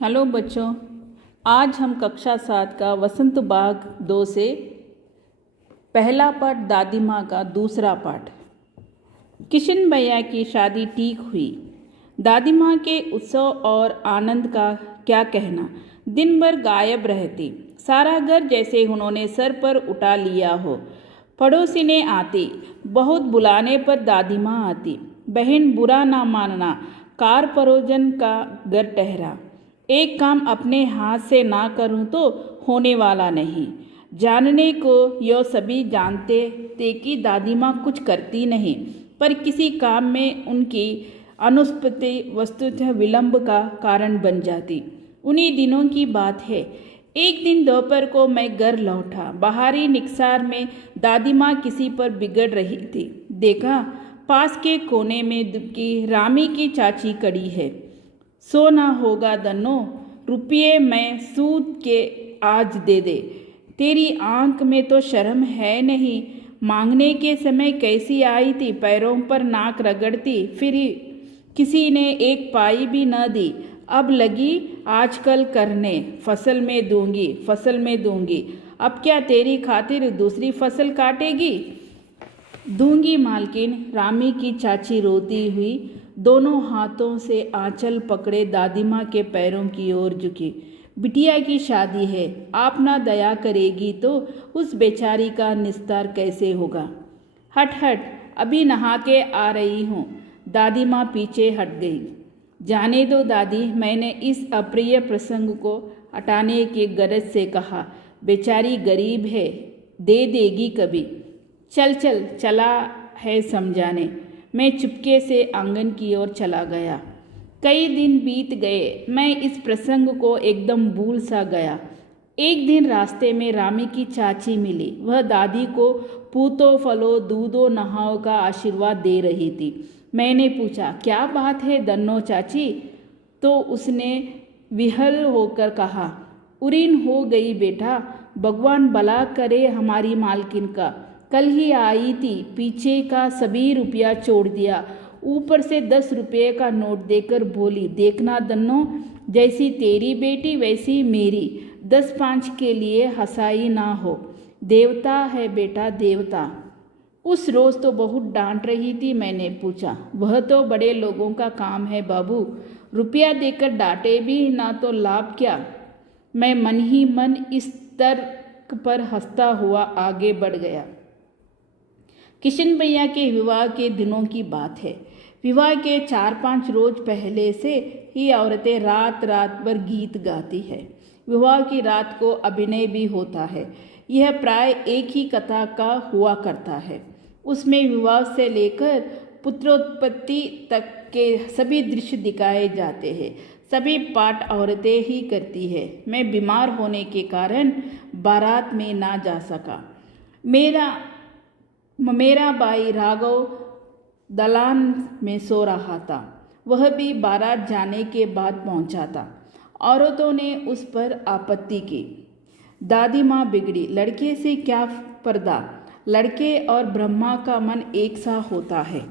Hello बच्चों, आज हम कक्षा 7 का वसंत बाग 2 से पहला पाठ दादी माँ का दूसरा पाठ। किशन भैया की शादी ठीक हुई। दादी माँ के उत्सव और आनंद का क्या कहना। दिन भर गायब रहती, सारा घर जैसे उन्होंने सर पर उठा लिया हो। पड़ोसी ने आती, बहुत बुलाने पर दादी माँ आती। बहन बुरा ना मानना, कार परोजन का घर ठहरा। एक काम अपने हाथ से ना करूं तो होने वाला नहीं। जानने को यो सभी जानते थे कि दादी माँ कुछ करती नहीं, पर किसी काम में उनकी अनुपस्थिति वस्तुतः विलंब का कारण बन जाती। उन्हीं दिनों की बात है। एक दिन दोपहर को मैं घर लौटा। बाहरी निकसार में दादी माँ किसी पर बिगड़ रही थी। देखा, पास के कोने में दुबकी रामी की चाची खड़ी है। सो ना होगा दन्नो, रुपये मैं सूद के आज दे दे। तेरी आंख में तो शर्म है नहीं। मांगने के समय कैसी आई थी, पैरों पर नाक रगड़ती फिरी। किसी ने एक पाई भी न दी। अब लगी आजकल करने, फसल में दूंगी, फसल में दूंगी। अब क्या तेरी खातिर दूसरी फसल काटेगी? दूंगी मालकिन, रामी की चाची रोती हुई दोनों हाथों से आंचल पकड़े दादी माँ के पैरों की ओर झुकी। बिटिया की शादी है, आप ना दया करेगी तो उस बेचारी का निस्तार कैसे होगा? हट हट, अभी नहा के आ रही हूँ। दादी माँ पीछे हट गई। जाने दो दादी, मैंने इस अप्रिय प्रसंग को हटाने की गरज से कहा। बेचारी गरीब है, दे देगी कभी। चल चल, चला है समझाने। मैं चुपके से आंगन की ओर चला गया। कई दिन बीत गए, मैं इस प्रसंग को एकदम भूल सा गया। एक दिन रास्ते में रामी की चाची मिली। वह दादी को पूतो फलो दूधो नहाओ का आशीर्वाद दे रही थी। मैंने पूछा, क्या बात है दन्नो चाची? तो उसने विहल होकर कहा, उरीन हो गई बेटा, भगवान भला करे हमारी मालकिन का। कल ही आई थी, पीछे का सभी रुपया छोड़ दिया, ऊपर से 10 रुपये का नोट देकर बोली, देखना दन्नो, जैसी तेरी बेटी वैसी मेरी। 10-5 के लिए हंसाई ना हो। देवता है बेटा, देवता। उस रोज़ तो बहुत डांट रही थी। मैंने पूछा, वह तो बड़े लोगों का काम है बाबू, रुपया देकर डांटे भी ना तो लाभ क्या? मैं मन ही मन इस तर्क पर हंसता हुआ आगे बढ़ गया। किशन भैया के विवाह के दिनों की बात है। विवाह के 4-5 रोज पहले से ही औरतें रात रात भर गीत गाती है। विवाह की रात को अभिनय भी होता है। यह प्राय एक ही कथा का हुआ करता है। उसमें विवाह से लेकर पुत्रोत्पत्ति तक के सभी दृश्य दिखाए जाते हैं। सभी पाठ औरतें ही करती है। मैं बीमार होने के कारण बारात में ना जा सका। मेरा भाई राघव दलान में सो रहा था। वह भी बारात जाने के बाद पहुंचा था। औरतों ने उस पर आपत्ति की। दादी माँ बिगड़ी, लड़के से क्या पर्दा, लड़के और ब्रह्मा का मन एक सा होता है।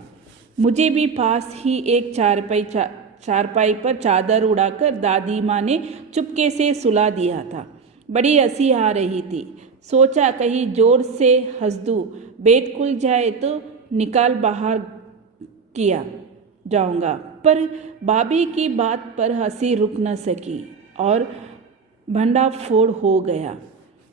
मुझे भी पास ही एक चारपाई पर चादर उड़ाकर दादी माँ ने चुपके से सुला दिया था। बड़ी हंसी आ रही थी। सोचा कहीं जोर से हंस दूँ, बेत खुल जाए तो निकाल बाहर किया जाऊंगा, पर भाभी की बात पर हंसी रुक न सकी और भंडाफोड़ हो गया।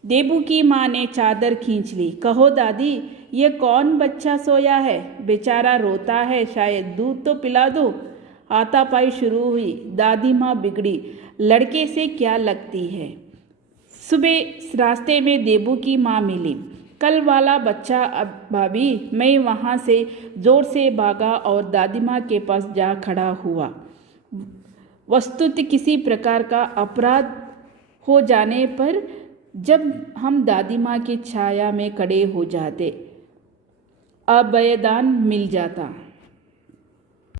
देबू की माँ ने चादर खींच ली। कहो दादी, ये कौन बच्चा सोया है? बेचारा रोता है, शायद दूध तो पिला दो। हाथापाई शुरू हुई। दादी माँ बिगड़ी, लड़के से क्या लगती है। सुबह रास्ते में देबू की माँ मिली। कल वाला बच्चा अब भाभी। मैं वहाँ से जोर से भागा और दादी माँ के पास जा खड़ा हुआ। वस्तुतः किसी प्रकार का अपराध हो जाने पर जब हम दादी माँ की छाया में खड़े हो जाते, अभयदान मिल जाता।